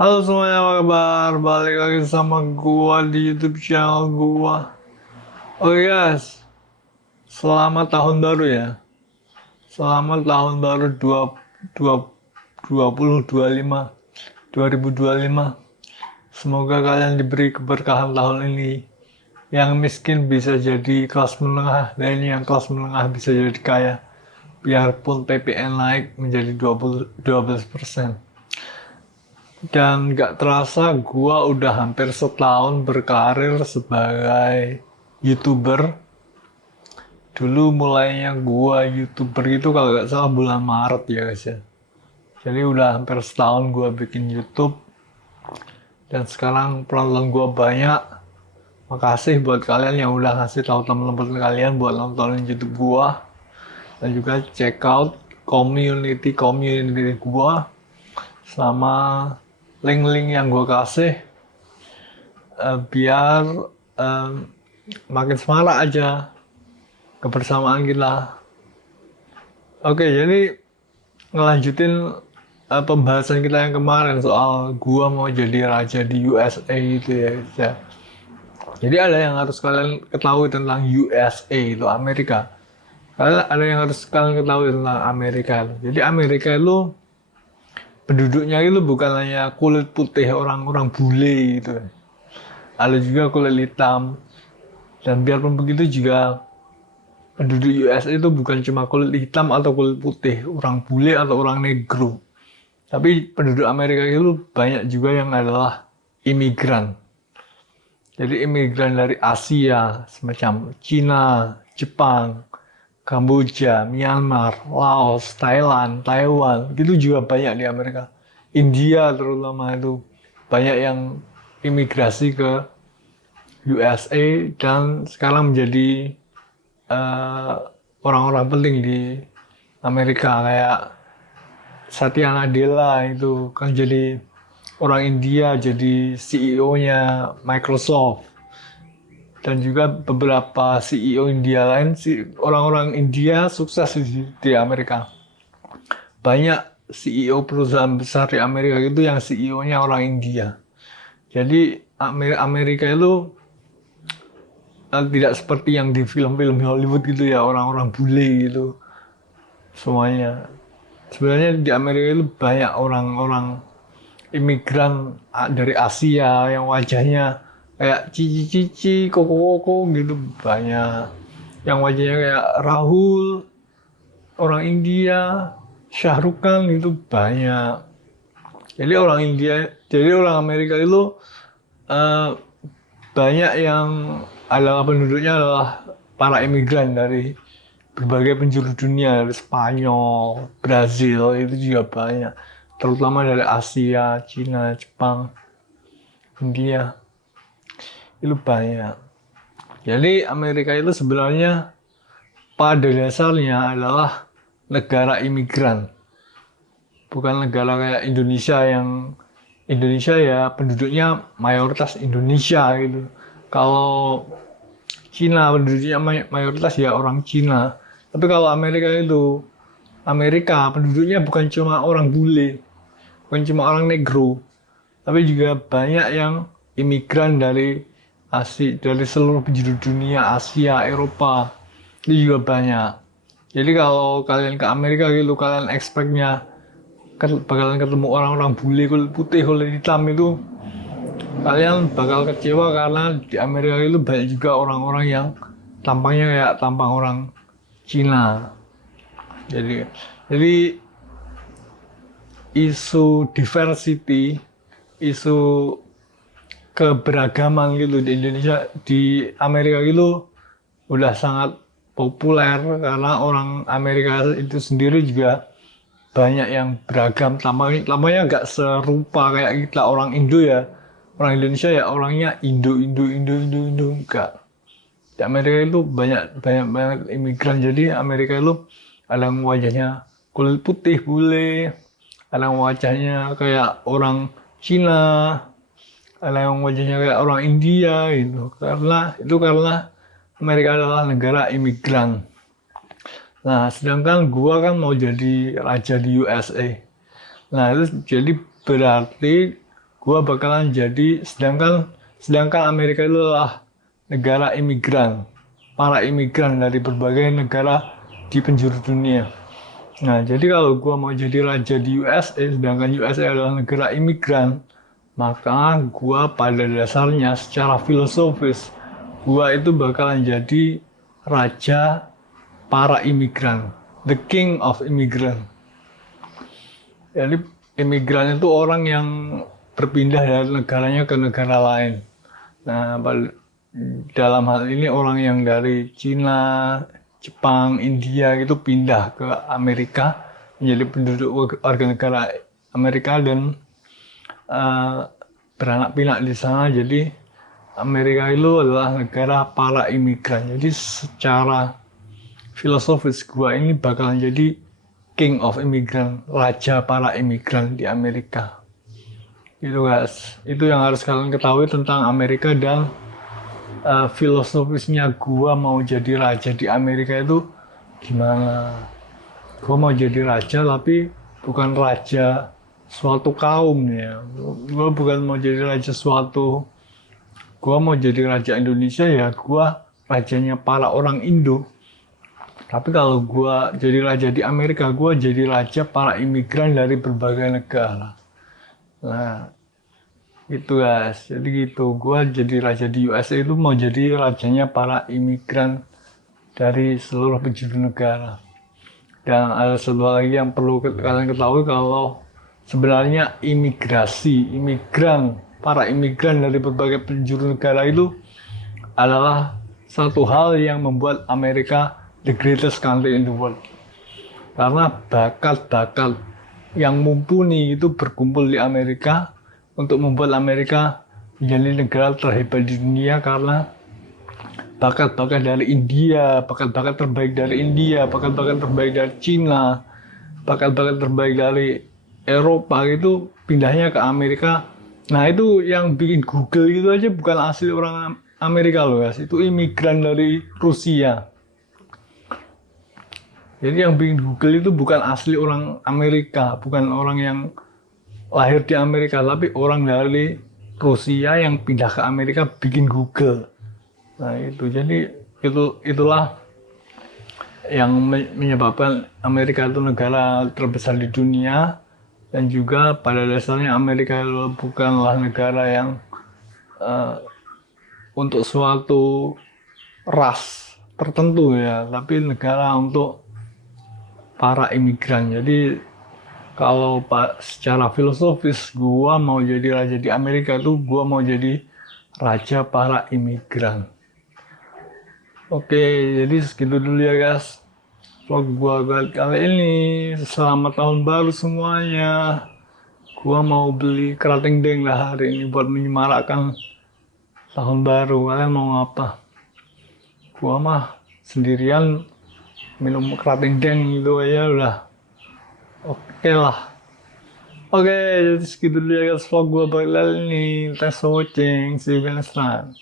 Halo semuanya, apa kabar? Balik lagi sama gua di YouTube channel gua. Oke guys, selamat tahun baru ya. Selamat tahun baru 2025. Semoga kalian diberi keberkahan tahun ini. Yang miskin bisa jadi kelas menengah dan yang kelas menengah bisa jadi kaya. Biarpun PPN naik menjadi 12%. Dan gak terasa gua udah hampir setahun berkarir sebagai YouTuber. Dulu mulainya gua YouTuber itu kalau gak salah bulan Maret ya guys ya. Jadi udah hampir setahun gua bikin YouTube. Dan sekarang penonton gua banyak. Makasih buat kalian yang udah ngasih tahu teman-teman kalian buat nontonin YouTube gua. Dan juga check out community gua. Sama link-link yang gua kasih biar eh, makin semangat aja kebersamaan kita. Oke, jadi ngelanjutin pembahasan kita yang kemarin soal gua mau jadi raja di USA itu ya. Jadi ada yang harus kalian ketahui tentang USA itu Amerika. Kalian ada yang harus kalian ketahui tentang Amerika. Jadi Amerika itu penduduknya itu bukan hanya kulit putih orang-orang bule gitu. Ada juga kulit hitam. Dan biarpun begitu juga penduduk US itu bukan cuma kulit hitam atau kulit putih, orang bule atau orang negro. Tapi penduduk Amerika itu banyak juga yang adalah imigran. Jadi imigran dari Asia, semacam Cina, Jepang, Kamboja, Myanmar, Laos, Thailand, Taiwan, gitu juga banyak di Amerika. India terutama itu banyak yang imigrasi ke USA dan sekarang menjadi eh, orang-orang penting di Amerika kayak Satya Nadella itu kan jadi orang India jadi CEO-nya Microsoft dan juga beberapa CEO India lain orang-orang India sukses di Amerika. Banyak CEO perusahaan besar di Amerika itu yang CEO-nya orang India. Jadi Amerika itu tidak seperti yang di film-film Hollywood gitu ya, orang-orang bule gitu semuanya. Sebenarnya di Amerika itu banyak orang-orang imigran dari Asia yang wajahnya kayak cici-cici, koko-koko gitu banyak. Yang wajahnya kayak Rahul, orang India, Shah Rukh Khan itu banyak. Jadi orang Amerika itu eh, banyak yang adalah penduduknya adalah para imigran dari berbagai penjuru dunia, dari Spanyol, Brazil itu juga banyak, terutama dari Asia, Cina, Jepang, India itu banyak. Jadi Amerika itu sebenarnya pada dasarnya adalah negara imigran, bukan negara kayak Indonesia ya penduduknya mayoritas Indonesia gitu. Kalau Cina penduduknya mayoritas ya orang Cina. Tapi kalau Amerika penduduknya bukan cuma orang bule, bukan cuma orang negro, tapi juga banyak yang imigran dari Asia, dari seluruh penjuru dunia, Asia, Eropa, itu juga banyak. Jadi kalau kalian ke Amerika gitu, kalian expect-nya bakalan ketemu orang-orang bule, kulit putih, kulit hitam itu, kalian bakal kecewa karena di Amerika itu banyak juga orang-orang yang tampangnya kayak tampang orang Cina. Jadi isu diversity, isu keberagaman gitu di Indonesia, di Amerika gitu udah sangat populer karena orang Amerika itu sendiri juga banyak yang beragam, tampangnya nggak serupa kayak kita orang Indo ya. Orang Indonesia ya orangnya Indo enggak. Di Amerika itu banyak banyak banget imigran, jadi Amerika itu ada yang wajahnya kulit putih bule, ada yang wajahnya kayak orang Cina, ada yang wajahnya kayak orang India gitu. Karena Amerika adalah negara imigran. Nah, sedangkan gua kan mau jadi raja di USA. Nah, itu jadi berarti gua bakalan jadi, sedangkan Amerika itu adalah negara imigran, para imigran dari berbagai negara di penjuru dunia. Nah, jadi kalau gua mau jadi raja di USA, sedangkan USA adalah negara imigran, maka gua pada dasarnya secara filosofis, gua itu bakalan jadi raja para imigran, the king of immigrant. Jadi imigran itu orang yang berpindah dari negaranya ke negara lain. Nah, dalam hal ini orang yang dari Cina, Jepang, India itu pindah ke Amerika menjadi penduduk warga negara Amerika dan beranak pinak di sana. Jadi Amerika itu adalah negara para imigran. Jadi secara filosofis gua ini bakalan jadi king of immigrant, raja para imigran di Amerika. Gitu guys, itu yang harus kalian ketahui tentang Amerika dan filosofisnya gua mau jadi raja di Amerika itu gimana. Gua mau jadi raja tapi bukan raja suatu kaum ya. Gua bukan mau jadi raja suatu. Gua mau jadi raja Indonesia ya, gua rajanya para orang Indo. Tapi kalau gua jadi raja di Amerika, gua jadi raja para imigran dari berbagai negara. Nah, itu guys. Jadi gitu, gua jadi raja di USA itu mau jadi rajanya para imigran dari seluruh penjuru negara. Dan ada satu lagi yang perlu kalian ketahui kalau sebenarnya para imigran dari berbagai penjuru negara itu adalah satu hal yang membuat Amerika the greatest country in the world. Karena bakat-bakat yang mumpuni itu berkumpul di Amerika untuk membuat Amerika menjadi negara terhebat di dunia karena bakat-bakat dari India, bakat-bakat terbaik dari India, bakat-bakat terbaik dari Cina, bakat-bakat terbaik dari Eropa itu pindahnya ke Amerika. Nah itu yang bikin Google itu aja bukan asli orang Amerika loh guys, itu imigran dari Rusia. Jadi yang bikin Google itu bukan asli orang Amerika, bukan orang yang lahir di Amerika, tapi orang dari Rusia yang pindah ke Amerika bikin Google. Nah itu, jadi itulah yang menyebabkan Amerika itu negara terbesar di dunia, dan juga pada dasarnya Amerika itu bukanlah negara yang untuk suatu ras tertentu ya, tapi negara untuk para imigran. Jadi kalau secara filosofis gua mau jadi raja di Amerika itu gua mau jadi raja para imigran. Oke, jadi segitu dulu ya guys vlog gua kali ini. Selamat tahun baru semuanya. Gua mau beli kerating deng lah hari ini buat menyemarakkan tahun baru. Kalian mau apa? Gua mah sendirian minum kerating deng gitu aja udah oke lah. Oke, jadi segitu dulu ya guys vlog gue balik lagi nih. Thanks for watching. See you guys next time.